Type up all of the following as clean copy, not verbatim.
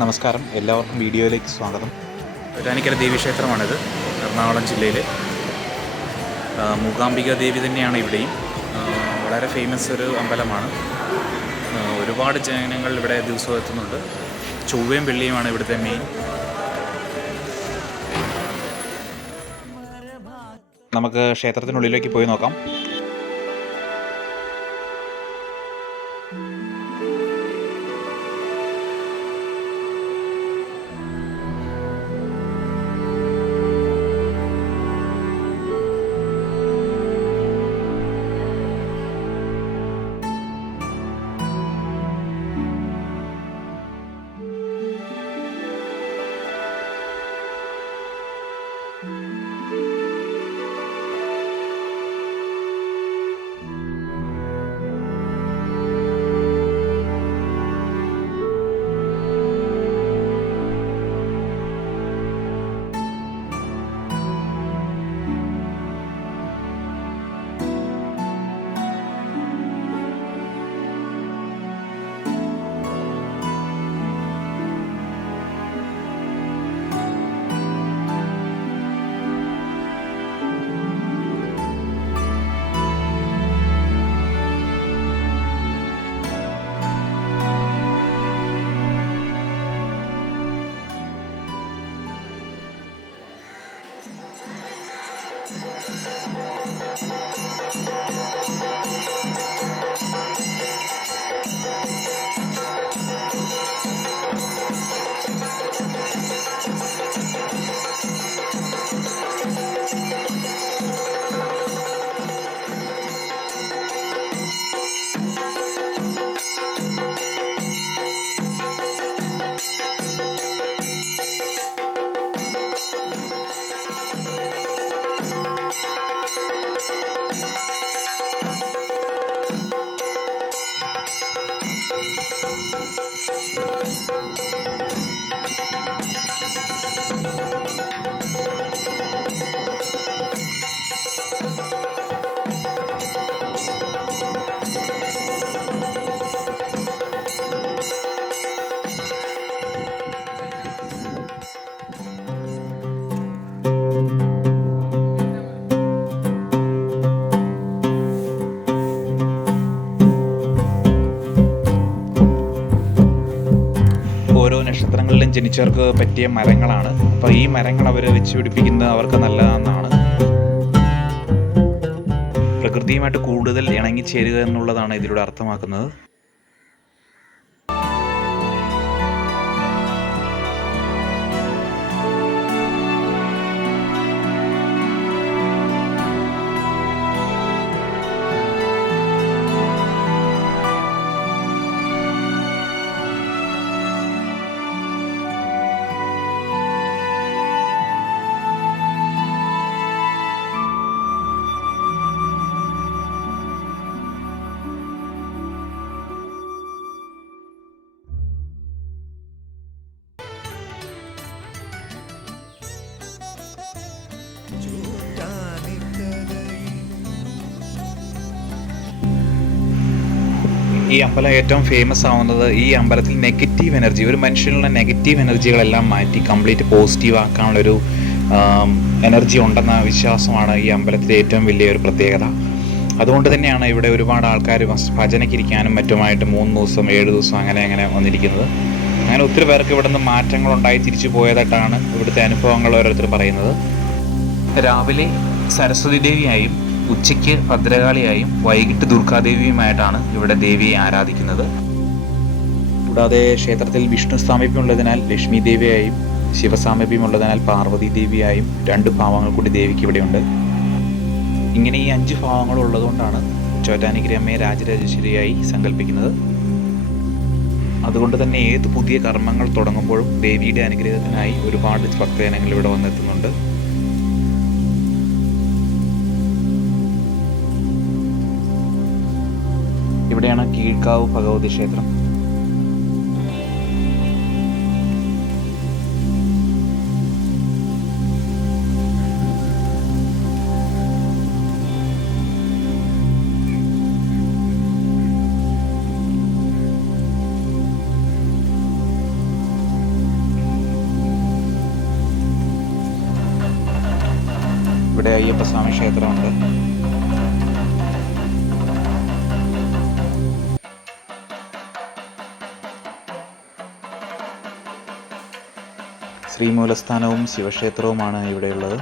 നമസ്കാരം, എല്ലാവർക്കും വീഡിയോയിലേക്ക് സ്വാഗതം. ചോറ്റാനിക്കര ദേവീക്ഷേത്രമാണിത്. എറണാകുളം ജില്ലയിലെ മൂകാംബിക ദേവി തന്നെയാണ് ഇവിടെയും. വളരെ ഫേമസ് ഒരു അമ്പലമാണ്. ഒരുപാട് ജനങ്ങൾ ഇവിടെ ദിവസവും എത്തുന്നുണ്ട്. ചൊവ്വയും വെള്ളിയുമാണ് ഇവിടുത്തെ മെയിൻ. നമുക്ക് ക്ഷേത്രത്തിനുള്ളിലേക്ക് പോയി നോക്കാം. ഓരോ നക്ഷത്രങ്ങളിലും ജനിച്ചവർക്ക് പറ്റിയ മരങ്ങളാണ്. അപ്പോൾ ഈ മരങ്ങൾ അവർ വെച്ച് പിടിപ്പിക്കുന്നത് അവർക്ക് നല്ലതെന്നാണ്. പ്രകൃതിയുമായിട്ട് കൂടുതൽ ഇണങ്ങിച്ചേരുക എന്നുള്ളതാണ് ഇതിലൂടെ അർത്ഥമാക്കുന്നത്. ഈ അമ്പലം ഏറ്റവും ഫേമസ് ആവുന്നത് ഈ അമ്പലത്തിൽ നെഗറ്റീവ് എനർജി, ഒരു മനുഷ്യനുള്ള നെഗറ്റീവ് എനർജികളെല്ലാം മാറ്റി കംപ്ലീറ്റ് പോസിറ്റീവ് ആക്കാനുള്ളൊരു എനർജി ഉണ്ടെന്ന വിശ്വാസമാണ് ഈ അമ്പലത്തിലെ ഏറ്റവും വലിയൊരു പ്രത്യേകത. അതുകൊണ്ട് തന്നെയാണ് ഇവിടെ ഒരുപാട് ആൾക്കാർ ഭജനയ്ക്കിരിക്കാനും മറ്റുമായിട്ട് 3 ദിവസം 7 ദിവസം അങ്ങനെ വന്നിരിക്കുന്നത്. അങ്ങനെ ഒത്തിരി പേർക്ക് ഇവിടെ നിന്ന് മാറ്റങ്ങളുണ്ടായി തിരിച്ചു പോയതായിട്ടാണ് ഇവിടുത്തെ അനുഭവങ്ങൾ ഓരോരുത്തർ പറയുന്നത്. രാവിലെ സരസ്വതി ദേവിയായും ഉച്ചയ്ക്ക് ഭദ്രകാളിയായും വൈകിട്ട് ദുർഗാദേവിയുമായിട്ടാണ് ഇവിടെ ദേവിയെ ആരാധിക്കുന്നത്. കൂടാതെ ക്ഷേത്രത്തിൽ വിഷ്ണു സാമീപ്യമുള്ളതിനാൽ ലക്ഷ്മി ദേവിയായും ശിവസാമീപ്യമുള്ളതിനാൽ പാർവതി ദേവിയായും 2 ഭാവങ്ങൾ കൂടി ദേവിക്ക് ഇവിടെയുണ്ട്. ഇങ്ങനെ ഈ 5 ഭാവങ്ങൾ ഉള്ളതുകൊണ്ടാണ് ചോറ്റാനിക്കര അമ്മയെ രാജരാജേശ്വരിയായി സങ്കല്പിക്കുന്നത്. അതുകൊണ്ട് തന്നെ ഏത് പുതിയ കർമ്മങ്ങൾ തുടങ്ങുമ്പോഴും ദേവിയുടെ അനുഗ്രഹത്തിനായി ഒരുപാട് ഭക്തജനങ്ങൾ ഇവിടെ വന്നെത്തുന്നുണ്ട്. ഇവിടെയാണ് കീഴ്ക്കാവ് ഭഗവതി ക്ഷേത്രം. ഇവിടെ അയ്യപ്പസ്വാമി ക്ഷേത്രമുണ്ട്. ശ്രീമൂലസ്ഥാനവും ശിവക്ഷേത്രവുമാണ് ഇവിടെയുള്ളത്.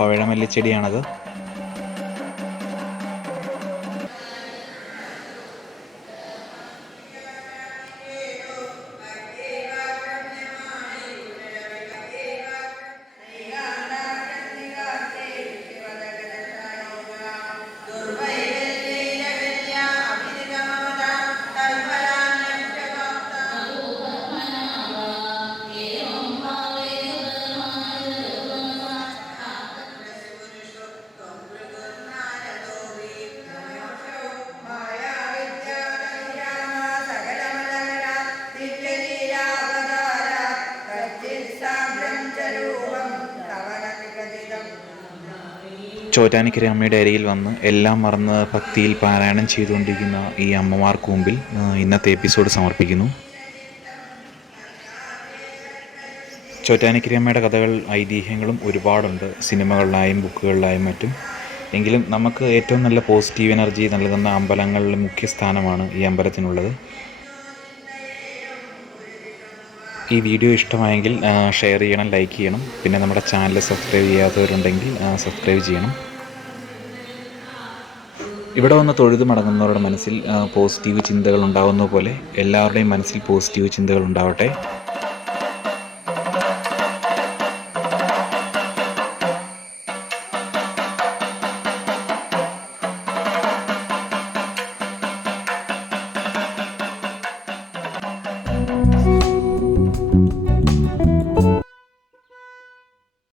പവിഴമല്ലിച്ചെടിയാണത്. ചോറ്റാനിക്കര അമ്മയുടെ അരികിൽ വന്ന് എല്ലാം മറന്ന് ഭക്തിയിൽ പാരായണം ചെയ്തുകൊണ്ടിരിക്കുന്ന ഈ അമ്മമാർക്ക് മുമ്പിൽ ഇന്നത്തെ എപ്പിസോഡ് സമർപ്പിക്കുന്നു. ചോറ്റാനിക്കര അമ്മയുടെ കഥകൾ, ഐതിഹ്യങ്ങളും ഒരുപാടുണ്ട്, സിനിമകളിലായും ബുക്കുകളിലായും മറ്റും. എങ്കിലും നമുക്ക് ഏറ്റവും നല്ല പോസിറ്റീവ് എനർജി നൽകുന്ന അമ്പലങ്ങളിൽ മുഖ്യ സ്ഥാനമാണ് ഈ അമ്പലത്തിനുള്ളത്. ഈ വീഡിയോ ഇഷ്ടമായെങ്കിൽ ഷെയർ ചെയ്യണം, ലൈക്ക് ചെയ്യണം. പിന്നെ നമ്മുടെ ചാനൽ സബ്സ്ക്രൈബ് ചെയ്യാത്തവരുണ്ടെങ്കിൽ സബ്സ്ക്രൈബ് ചെയ്യണം. ഇവിടെ വന്ന് തൊഴുത് മടങ്ങുന്നവരുടെ മനസ്സിൽ പോസിറ്റീവ് ചിന്തകൾ ഉണ്ടാകുന്ന പോലെ എല്ലാവരുടെയും മനസ്സിൽ പോസിറ്റീവ് ചിന്തകൾ ഉണ്ടാവട്ടെ.